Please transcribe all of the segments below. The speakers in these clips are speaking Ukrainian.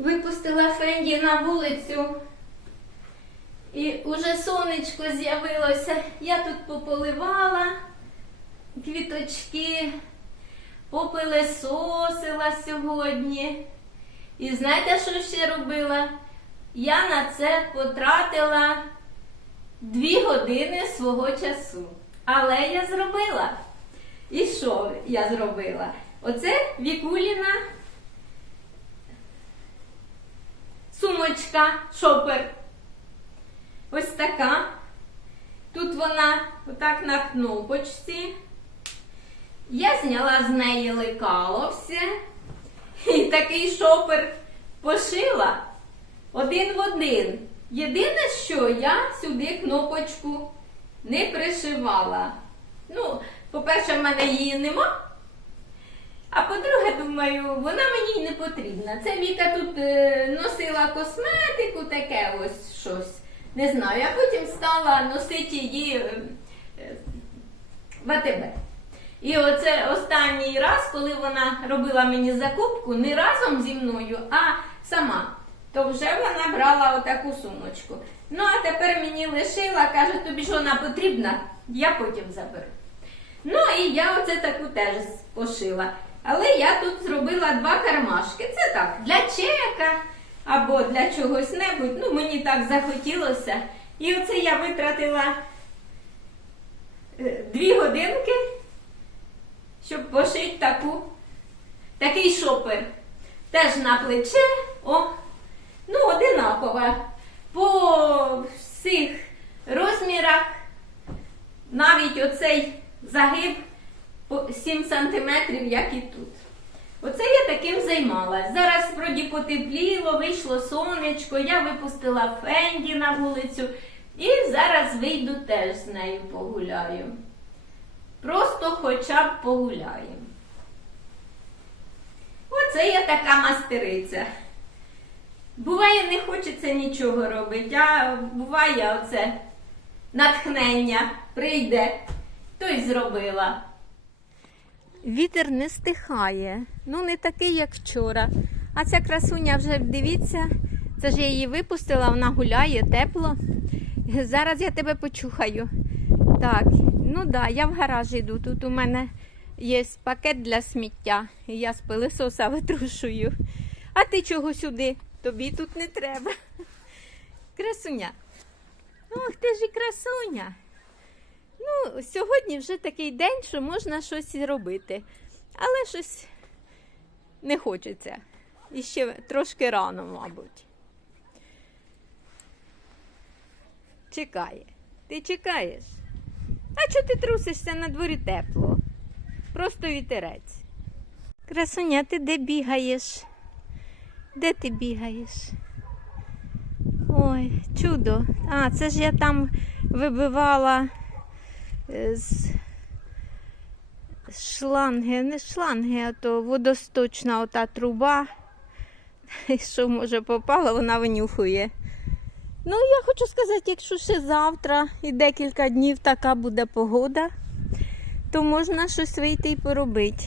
Випустила Фенді на вулицю. І уже сонечко з'явилося. Я тут пополивала квіточки, попилесосила сьогодні. І знаєте, що ще робила? Я на це потратила дві години свого часу. Але я зробила. І що я зробила? Оце Вікуліна сумочка шопер. Ось така. Тут вона отак на кнопочці. Я зняла з неї лекало все. І такий шопер пошила один в один. Єдине, що я сюди кнопочку не пришивала. Ну, по-перше, в мене її нема. А по-друге, думаю, вона мені не потрібна. Це Віка тут е, носила косметику, таке ось щось. Не знаю. А потім стала носити її е, в АТБ. І оце останній раз, коли вона робила мені закупку, не разом зі мною, а сама, то вже вона брала отаку сумочку. Ну, а тепер мені лишила, каже, тобі ж вона потрібна, я потім заберу. Ну і я оце таку теж пошила. Але я тут зробила два кармашки. Це так, для чека або для чогось небудь. Ну, мені так захотілося. І оце я витратила е, дві годинки, щоб пошити таку, такий шопер. Теж на плече. О, ну, одинакова. По всіх розмірах навіть оцей загиб 7 сантиметрів, як і тут. Оце я таким займалась. Зараз вроді потепліло, вийшло сонечко, я випустила Фенді на вулицю і зараз вийду теж з нею погуляю. Просто хоча б погуляємо. Оце я така мастериця. Буває, не хочеться нічого робити, а буває оце натхнення прийде, то й зробила. Вітер не стихає, ну не такий, як вчора. А ця красуня вже дивіться, це ж я її випустила, вона гуляє, тепло. Зараз я тебе почухаю. Так, ну да, я в гараж йду. Тут у мене є пакет для сміття, я з пилисоса витрушую. А ти чого сюди? Тобі тут не треба. Красуня. Ох, ти ж і красуня. Ну, сьогодні вже такий день, що можна щось робити. Але щось не хочеться. І ще трошки рано, мабуть. Чекає. Ти чекаєш? А чого ти трусишся на дворі тепло? Просто вітерець. Красуня, ти де бігаєш? Де ти бігаєш? Ой, чудо. А, це ж я там вибивала з шланги, не шланги, а то водосточна ота труба. Що може попало, вона винюхує. Ну, я хочу сказати, якщо ще завтра і декілька днів така буде погода, то можна щось вийти і поробити.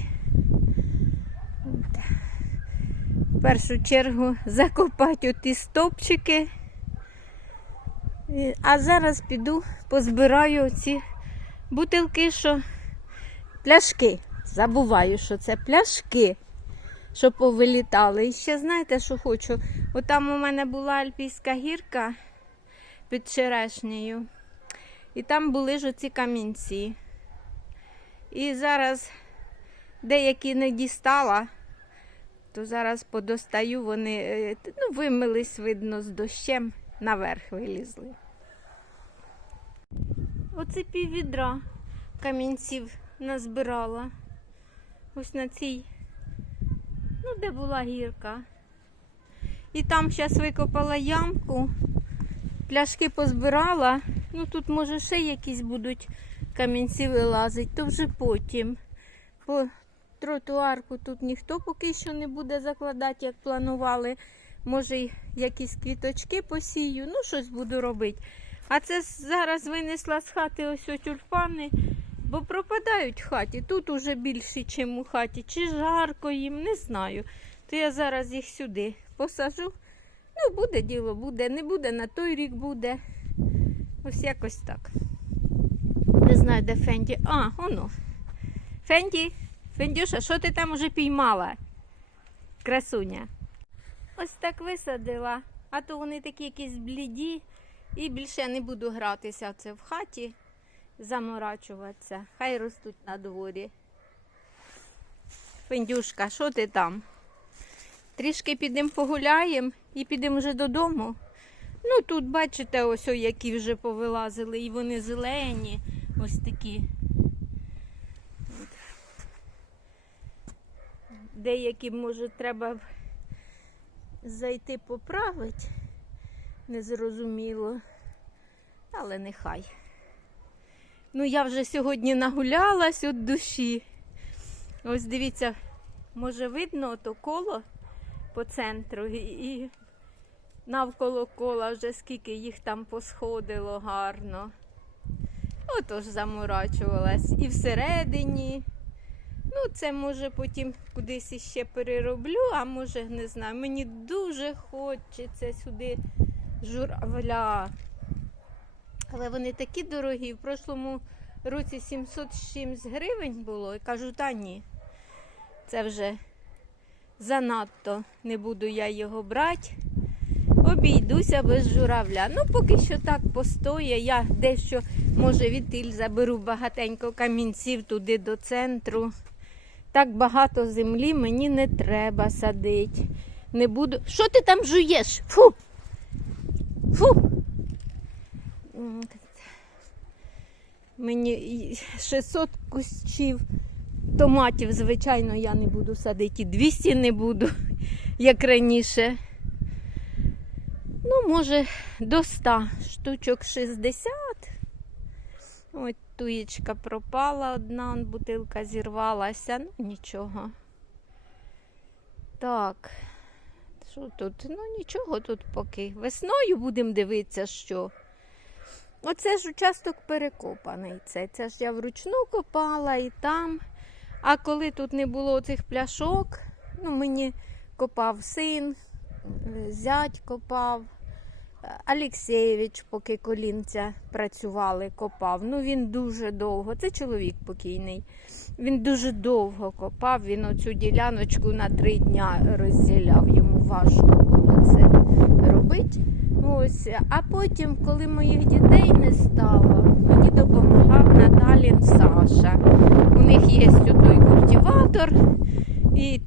В першу чергу закопати оті стопчики. А зараз піду позбираю ці бутилки, що пляшки. Забуваю, що це пляшки, що повилітали. І ще знаєте, що хочу? Отам у мене була альпійська гірка під черешнею. І там були ж оці камінці. І зараз деякі не дістала, то зараз подостаю, вони е, ну, вимились, видно, з дощем, наверх вилізли. Оце пів відра камінців назбирала. Ось на цій, ну, де була гірка. І там зараз викопала ямку, пляшки позбирала. Ну тут може ще якісь будуть камінці вилазити, то вже потім. По тротуарку тут ніхто поки що не буде закладати, як планували. Може, якісь квіточки посію, ну щось буду робити. А це зараз винесла з хати ось тюльпани, бо пропадають в хаті. Тут уже більше, ніж у хаті. Чи жарко їм, не знаю. То я зараз їх сюди посажу. Ну, буде діло, буде, не буде, на той рік буде. Ось якось так. Не знаю, де Фенді. А, воно. Фенді, Фендюша, що ти там уже піймала? Красуня. Ось так висадила, а то вони такі якісь бліді. І більше не буду гратися це в хаті, заморачуватися. Хай ростуть на дворі. Фендюшка, що ти там? Трішки підемо погуляємо і підемо вже додому. Ну тут, бачите, ось о, які вже повилазили, і вони зелені, ось такі. Деякі, може, треба зайти поправити, незрозуміло, але нехай. Ну, я вже сьогодні нагулялась від душі. Ось дивіться, може видно то коло по центру і навколо кола вже скільки їх там посходило гарно. Отож заморачувалась. І всередині. Ну, це може потім кудись іще перероблю, а може, не знаю. Мені дуже хочеться сюди журавля. Але вони такі дорогі. В прошлому році 700 чимсь гривень було. І кажу, та ні. Це вже занадто не буду я його брати. Обійдуся без журавля. Ну, поки що так постоє. Я дещо, може, відтиль заберу багатенько камінців туди до центру. Так багато землі мені не треба садити. Не буду. Що ти там жуєш? Фу! Фу! Мені 600 кущів томатів, звичайно, я не буду садити. 200 не буду, як раніше. Ну, може, до 100 штучок 60. Ось туєчка пропала одна, бутилка зірвалася. Ну, нічого. Так. Що тут? Ну, нічого тут поки. Весною будемо дивитися, що. Оце ж участок перекопаний. Це, це ж я вручну копала і там. А коли тут не було цих пляшок, ну, мені копав син, зять копав. Алексєєвич, поки колінця працювали, копав. Ну він дуже довго. Це чоловік покійний. Він дуже довго копав. Він оцю діляночку на три дня розділяв. Важко було це робити. Ось. А потім, коли моїх дітей не стало, мені допомагав Наталін Саша. У них є той культиватор. І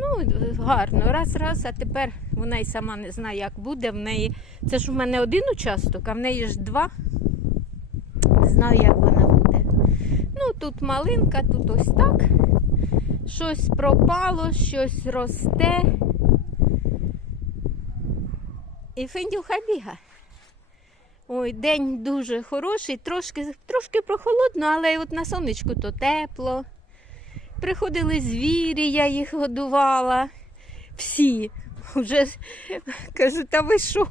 ну, гарно, раз-раз, а тепер вона й сама не знає, як буде в неї. Це ж у мене один участок, а в неї ж два. Не знаю, як вона буде. Ну, тут малинка, тут ось так. Щось пропало, щось росте. І Фендюха біга. Ой, день дуже хороший, трошки, трошки прохолодно, але от на сонечку то тепло. Приходили звірі, я їх годувала. Всі. Вже кажу, та ви що?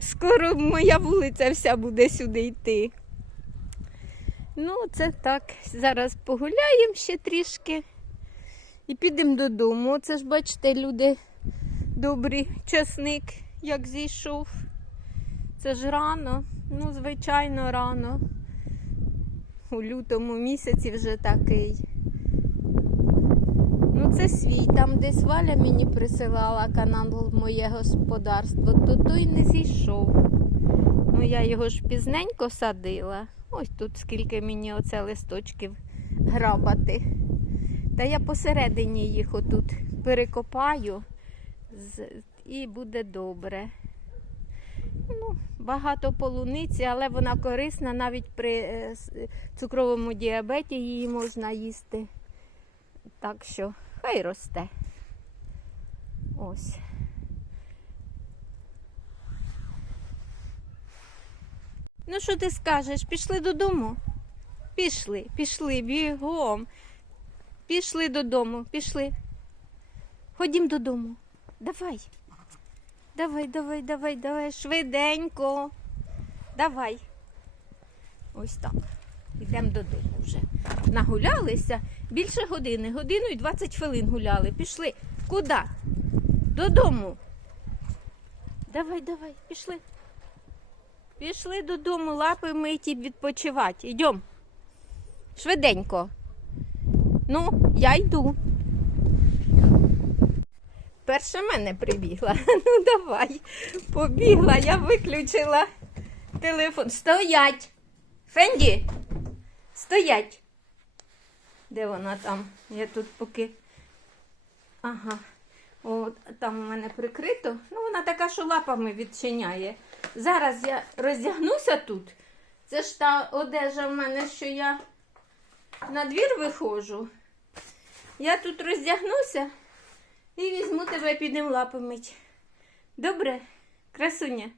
Скоро моя вулиця вся буде сюди йти. Ну, це так. Зараз погуляємо ще трішки і підемо додому. Це ж, бачите, люди добрі, часник, як зійшов. Це ж рано, ну, звичайно, рано. У лютому місяці вже такий. Ну, це свій. Там десь Валя мені присилала канал моє господарство, то той не зійшов. Ну, я його ж пізненько садила. Ось тут скільки мені оце листочків грабати. Та я посередині їх отут перекопаю і буде добре. Ну, багато полуниці, але вона корисна навіть при е, цукровому діабеті її можна їсти. Так що хай росте. Ось. Ну, що ти скажеш? Пішли додому? Пішли, пішли, бігом. Пішли додому, пішли. Ходім додому. Давай. Давай, давай, давай, давай, швиденько. Давай. Ось так. Йдемо додому вже. Нагулялися більше години. Годину і 20 хвилин гуляли. Пішли. Куди? Додому. Давай, давай, пішли. Пішли додому, лапи миті, відпочивати. Йдемо. Швиденько. Ну, я йду. Перша мене прибігла. Ну, давай. Побігла, я виключила телефон. Стоять. Фенді. Стоять. Де вона там? Я тут поки. Ага. О, там у мене прикрито. Ну, вона така, що лапами відчиняє. Зараз я роздягнуся тут. Це ж та одежа в мене, що я на двір виходжу. Я тут роздягнуся і візьму тебе під лапи мить. Добре, красуня.